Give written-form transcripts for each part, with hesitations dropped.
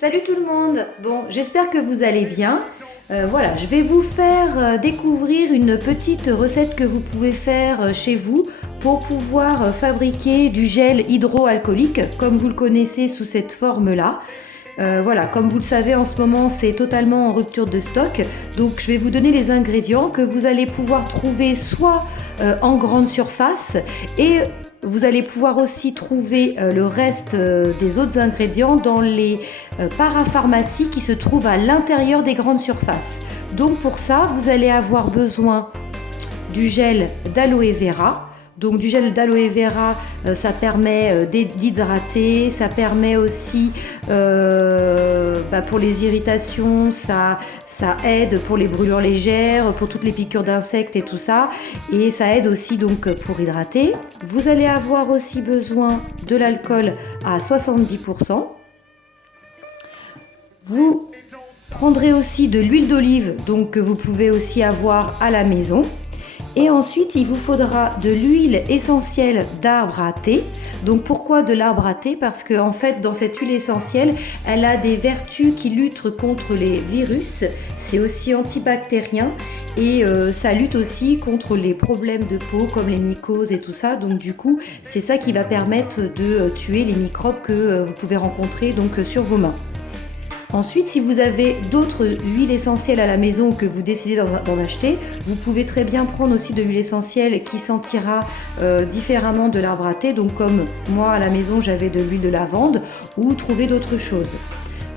Salut tout le monde. Bon, j'espère que vous allez bien. Voilà, je vais vous faire découvrir une petite recette que vous pouvez faire chez vous pour pouvoir fabriquer du gel hydroalcoolique comme vous le connaissez sous cette forme-là. Voilà, comme vous le savez en ce moment c'est totalement en rupture de stock, donc je vais vous donner les ingrédients que vous allez pouvoir trouver soit en grande surface et vous allez pouvoir aussi trouver le reste des autres ingrédients dans les parapharmacies qui se trouvent à l'intérieur des grandes surfaces. Donc pour ça, vous allez avoir besoin du gel d'aloe vera. Donc du gel d'aloe vera, ça permet d'hydrater, ça permet aussi pour les irritations, ça aide pour les brûlures légères, pour toutes les piqûres d'insectes et tout ça. Et ça aide aussi donc pour hydrater. Vous allez avoir aussi besoin de l'alcool à 70%. Vous prendrez aussi de l'huile d'olive, donc que vous pouvez aussi avoir à la maison. Et ensuite, il vous faudra de l'huile essentielle d'arbre à thé. Donc pourquoi de l'arbre à thé? Parce que en fait, dans cette huile essentielle, elle a des vertus qui luttent contre les virus. C'est aussi antibactérien et ça lutte aussi contre les problèmes de peau comme les mycoses et tout ça. Donc du coup, c'est ça qui va permettre de tuer les microbes que vous pouvez rencontrer donc sur vos mains. Ensuite, si vous avez d'autres huiles essentielles à la maison que vous décidez d'en acheter, vous pouvez très bien prendre aussi de l'huile essentielle qui sentira différemment de l'arbre à thé. Donc comme moi à la maison j'avais de l'huile de lavande ou trouver d'autres choses.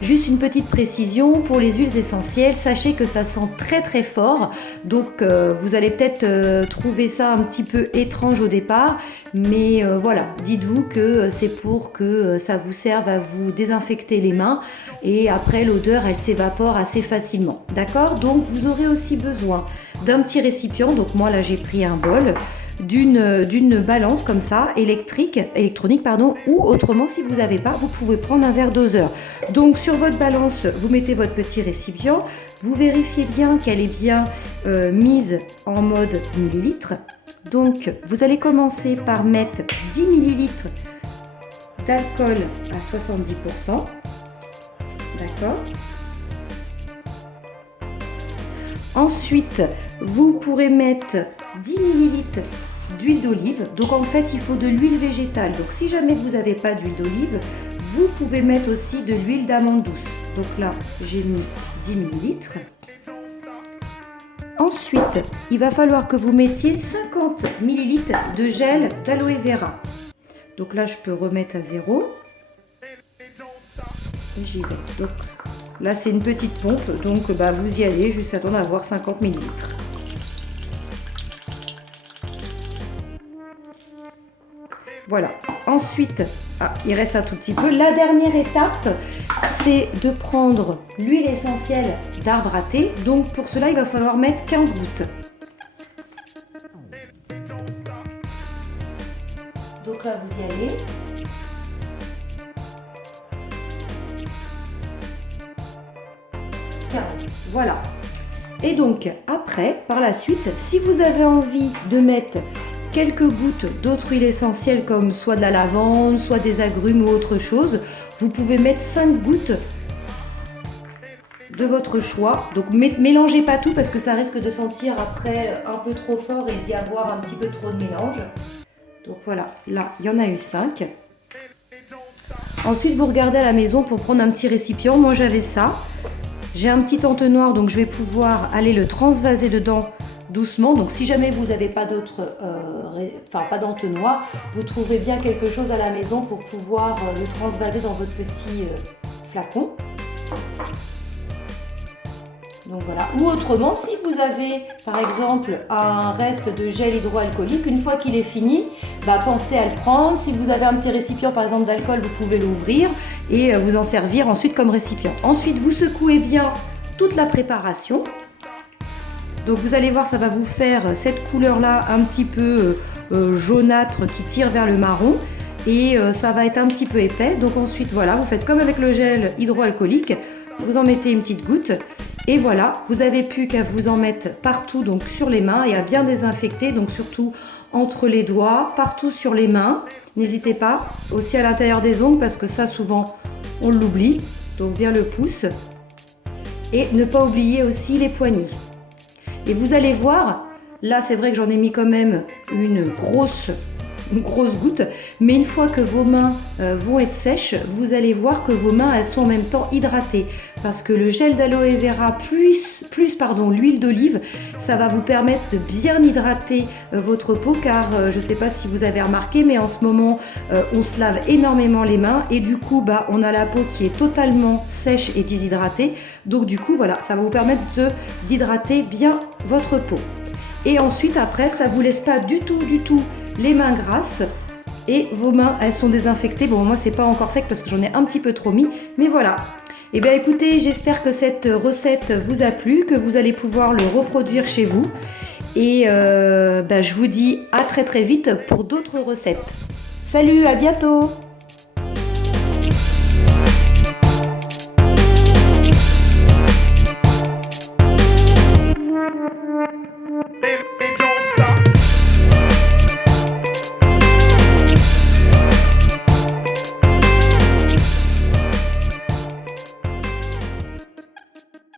Juste une petite précision pour les huiles essentielles, sachez que ça sent très très fort, donc vous allez peut-être trouver ça un petit peu étrange au départ, mais voilà, dites-vous que c'est pour que ça vous serve à vous désinfecter les mains et après l'odeur elle s'évapore assez facilement, d'accord? Donc vous aurez aussi besoin d'un petit récipient, donc moi là j'ai pris un bol, d'une balance comme ça, électronique pardon, ou autrement si vous n'avez pas, vous pouvez prendre un verre doseur. Donc sur votre balance, vous mettez votre petit récipient, vous vérifiez bien qu'elle est bien mise en mode millilitres. Donc vous allez commencer par mettre 10 millilitres d'alcool à 70%, d'accord? Ensuite, vous pourrez mettre 10 millilitres d'huile d'olive. Donc en fait, il faut de l'huile végétale. Donc si jamais vous n'avez pas d'huile d'olive, vous pouvez mettre aussi de l'huile d'amande douce. Donc là, j'ai mis 10 millilitres. Ensuite, il va falloir que vous mettiez 50 millilitres de gel d'aloe vera. Donc là, je peux remettre à 0. Et j'y vais. Donc là, c'est une petite pompe. Donc vous y allez juste attendre d'avoir 50 millilitres. Voilà. Ensuite, il reste un tout petit peu. La dernière étape, c'est de prendre l'huile essentielle d'arbre à thé. Donc pour cela, il va falloir mettre 15 gouttes. Donc là, vous y allez. Voilà. Et donc après, par la suite, si vous avez envie de mettre quelques gouttes d'autres huiles essentielles comme soit de la lavande, soit des agrumes ou autre chose, vous pouvez mettre 5 gouttes de votre choix. Donc mélangez pas tout parce que ça risque de sentir après un peu trop fort et d'y avoir un petit peu trop de mélange. Donc voilà, là il y en a eu 5. Ensuite vous regardez à la maison pour prendre un petit récipient. Moi j'avais ça. J'ai un petit entonnoir, donc je vais pouvoir aller le transvaser dedans doucement. Donc si jamais vous n'avez pas d'autre, pas d'entonnoir, vous trouverez bien quelque chose à la maison pour pouvoir le transvaser dans votre petit flacon. Donc voilà. Ou autrement, si vous avez par exemple un reste de gel hydroalcoolique, une fois qu'il est fini, pensez à le prendre. Si vous avez un petit récipient par exemple d'alcool, vous pouvez l'ouvrir et vous en servir ensuite comme récipient. Ensuite, vous secouez bien toute la préparation. Donc vous allez voir, ça va vous faire cette couleur-là un petit peu jaunâtre qui tire vers le marron. Et ça va être un petit peu épais. Donc ensuite, voilà, vous faites comme avec le gel hydroalcoolique. Vous en mettez une petite goutte. Et voilà, vous n'avez plus qu'à vous en mettre partout, donc sur les mains, et à bien désinfecter, donc surtout entre les doigts, partout sur les mains. N'hésitez pas, aussi à l'intérieur des ongles, parce que ça souvent on l'oublie. donc vers le pouce. Et ne pas oublier aussi les poignets. Et vous allez voir, là c'est vrai que j'en ai mis quand même une grosse goutte, mais une fois que vos mains vont être sèches, vous allez voir que vos mains elles sont en même temps hydratées, parce que le gel d'aloe vera plus l'huile d'olive, ça va vous permettre de bien hydrater votre peau, car je ne sais pas si vous avez remarqué, mais en ce moment on se lave énormément les mains et du coup on a la peau qui est totalement sèche et déshydratée, donc du coup voilà, ça va vous permettre d'hydrater bien votre peau. Et ensuite après, ça vous laisse pas du tout les mains grasses et vos mains elles sont désinfectées. Bon, moi c'est pas encore sec parce que j'en ai un petit peu trop mis, mais voilà. Et bien écoutez, j'espère que cette recette vous a plu, que vous allez pouvoir le reproduire chez vous, et je vous dis à très vite pour d'autres recettes. Salut, à bientôt.